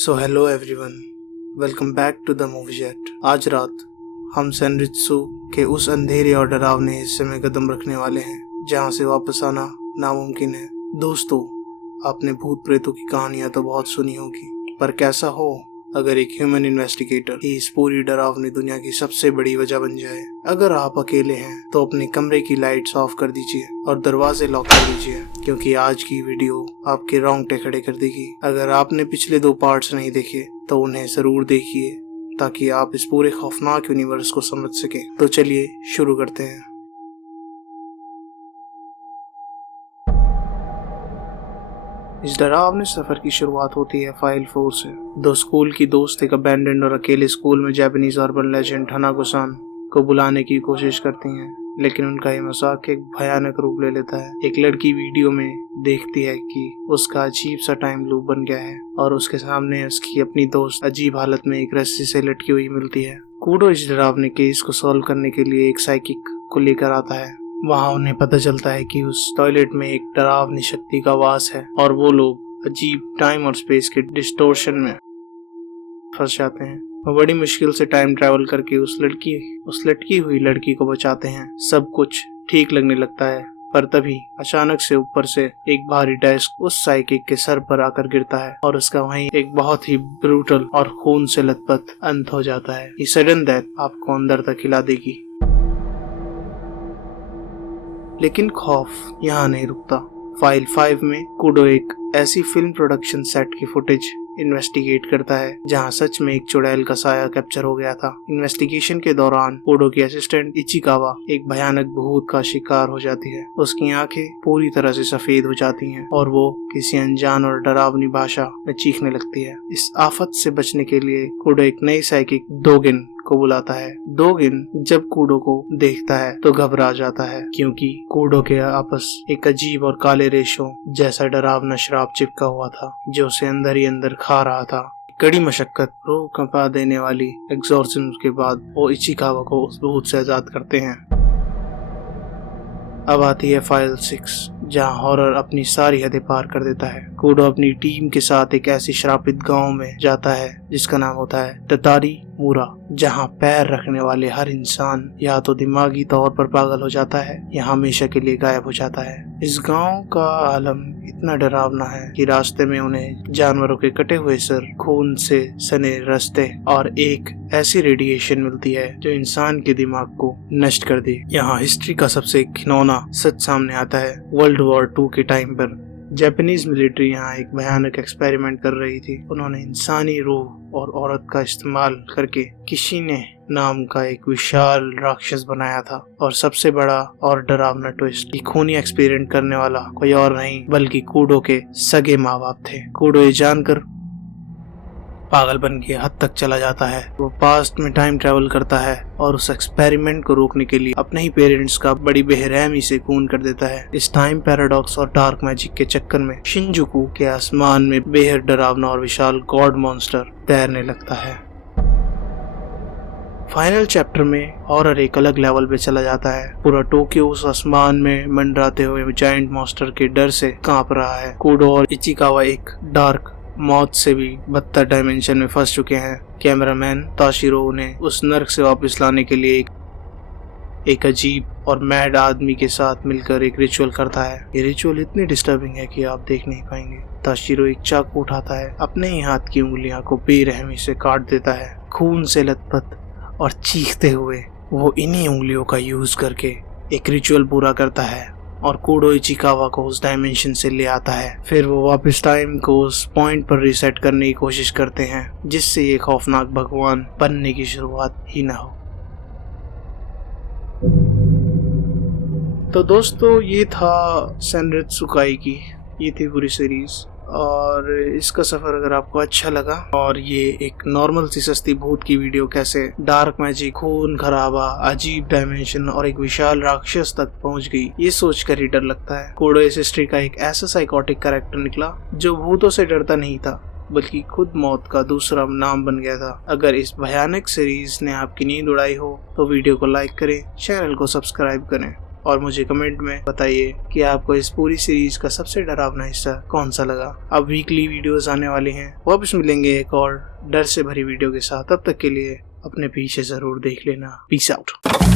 So hello everyone, welcome back to the Movie Jet. आज रात हम सेनरित्सु के उस अंधेरे और डरावने हिस्से में कदम रखने वाले हैं जहां से वापस आना नामुमकिन है। दोस्तों, आपने भूत प्रेतों की कहानियां तो बहुत सुनी होगी, पर कैसा हो अगर एक ह्यूमन इन्वेस्टिगेटर ही इस पूरी डरावनी दुनिया की सबसे बड़ी वजह बन जाए। अगर आप अकेले हैं तो अपने कमरे की लाइट्स ऑफ कर दीजिए और दरवाजे लॉक कर दीजिए, क्योंकि आज की वीडियो आपके रोंगटे खड़े कर देगी। अगर आपने पिछले 2 पार्ट्स नहीं देखे तो उन्हें जरूर देखिए ताकि आप इस पूरे खौफनाक यूनिवर्स को समझ सके। तो चलिए शुरू करते हैं। इस डरावने सफर की शुरुआत होती है फाइल 4 से। 2 स्कूल की दोस्त एक अबैंडन्ड और अकेले स्कूल में जापानीज अर्बन लेजेंड हनाको-सान को बुलाने की कोशिश करती हैं, लेकिन उनका ये मजाक एक भयानक रूप ले लेता है। एक लड़की वीडियो में देखती है कि उसका अजीब सा टाइम लूप बन गया है और उसके सामने उसकी अपनी दोस्त अजीब हालत में एक रस्सी से लटकी हुई मिलती है। कूडो इस डरावने केस को सॉल्व करने के लिए एक साइकिक को लेकर आता है। वहाँ उन्हें पता चलता है कि उस टॉयलेट में एक डरावनी शक्ति का वास है और वो लोग अजीब टाइम और स्पेस के डिस्टोर्शन में फंस जाते हैं। वो बड़ी मुश्किल से टाइम ट्रैवल करके उस लटकी हुई लड़की को बचाते हैं। सब कुछ ठीक लगने लगता है, पर तभी अचानक से ऊपर से एक भारी डेस्क उस साइकिक के सर पर आकर गिरता है और उसका वहीं एक बहुत ही ब्रूटल और खून से लथपथ अंत हो जाता है। ये सडन डेथ आपको अंदर तक हिला देगी। लेकिन खौफ यहाँ नहीं रुकता। फाइल 5 में कूडो एक ऐसी फिल्म प्रोडक्शन सेट की फुटेज इन्वेस्टिगेट करता है जहाँ सच में एक चुड़ैल का साया कैप्चर हो गया था। इन्वेस्टिगेशन के दौरान कूडो की असिस्टेंट इचिकावा एक भयानक भूत का शिकार हो जाती है। उसकी आंखें पूरी तरह से सफेद हो जाती हैं और वो किसी अनजान और डरावनी भाषा में चीखने लगती है। इस आफत से बचने के लिए कूडो एक नई साइकिक दोगिन को बुलाता है। दोगिन जब कूडो को देखता है तो घबरा जाता है, क्योंकि कूडो के आपस एक अजीब और काले रेशों जैसा डरावना श्राप चिपका हुआ था जो उसे अंदर ही अंदर खा रहा था। कड़ी मशक्कत, रूह कंपा देने वाली एग्जॉर्सिज्म के बाद वो इचिकावा को उस भूत से आजाद करते हैं। अब आती है फाइल 6, जहाँ हॉरर अपनी सारी हदें पार कर देता है। कूडो अपनी टीम के साथ एक ऐसी श्रापित गांव में जाता है जिसका नाम होता है ततारी मूरा, जहाँ पैर रखने वाले हर इंसान या तो दिमागी तौर पर पागल हो जाता है या हमेशा के लिए गायब हो जाता है। इस गांव का आलम इतना डरावना है कि रास्ते में उन्हें जानवरों के कटे हुए सर, खून से सने रास्ते और एक ऐसी रेडिएशन मिलती है जो इंसान के दिमाग को नष्ट कर दे। यहाँ हिस्ट्री का सबसे घिनौना सच सामने आता है। वर्ल्ड वॉर 2 के टाइम पर जापानीज मिलिट्री यहाँ एक भयानक एक्सपेरिमेंट कर रही थी। उन्होंने इंसानी रूह और औरत का इस्तेमाल करके किशिने नाम का एक विशाल राक्षस बनाया था। और सबसे बड़ा और डरावना ट्विस्ट, खूनी एक्सपेरिमेंट करने वाला कोई और नहीं बल्कि कूडो के सगे माँ बाप थे। कूडो ये जानकर पागल बन के हद तक चला जाता है। वो पास्ट में टाइम ट्रैवल करता है और उस एक्सपेरिमेंट को रोकने के लिए अपने ही पेरेंट्स का बड़ी बेरहमी से खून कर देता है। इस टाइम पैराडॉक्स और डार्क मैजिक के चक्कर में शिनजुकू के आसमान में बेहद डरावना और विशाल गॉड मॉन्स्टर तैरने लगता है। फाइनल चैप्टर में हॉरर एक अलग लेवल पे चला जाता है। पूरा टोक्यो उस आसमान में मंडराते हुए जायंट मॉन्स्टर के डर से कांप रहा है। कूडो और इचिकावा एक डार्क मौत से भी बदतर डायमेंशन में फंस चुके हैं। कैमरामैन ताशिरो उन्हें उस नर्क से वापस लाने के लिए एक अजीब और मैड आदमी के साथ मिलकर एक रिचुअल करता है। ये रिचुअल इतनी डिस्टर्बिंग है कि आप देख नहीं पाएंगे। ताशिरो एक चाकू उठाता है, अपने ही हाथ की उंगलियां को बेरहमी से काट देता है। खून से लथपथ और चीखते हुए वो इन्हीं उंगलियों का यूज करके एक रिचुअल पूरा करता है और कूडो इचिकावा को उस डायमेंशन से ले आता है। फिर वो वापस टाइम को उस पॉइंट पर रीसेट करने की कोशिश करते हैं जिससे ये खौफनाक भगवान बनने की शुरुआत ही ना हो। तो दोस्तों, ये था सेनरित्सु की, ये थी पूरी सीरीज। और इसका सफर अगर आपको अच्छा लगा और ये एक नॉर्मल सी सस्ती भूत की वीडियो कैसे डार्क मैजिक, खून खराबा, अजीब डायमेंशन और एक विशाल राक्षस तक पहुंच गई, ये सोचकर ही डर लगता है। कूडो इस हिस्ट्री का एक ऐसा साइकोटिक कैरेक्टर निकला जो भूतों से डरता नहीं था बल्कि खुद मौत का दूसरा नाम बन गया था। अगर इस भयानक सीरीज ने आपकी नींद उड़ाई हो तो वीडियो को लाइक करें, चैनल को सब्सक्राइब करें और मुझे कमेंट में बताइए कि आपको इस पूरी सीरीज का सबसे डरावना हिस्सा कौन सा लगा। अब वीकली वीडियोस आने वाली हैं, वापस मिलेंगे एक और डर से भरी वीडियो के साथ। तब तक के लिए अपने पीछे जरूर देख लेना। Peace out.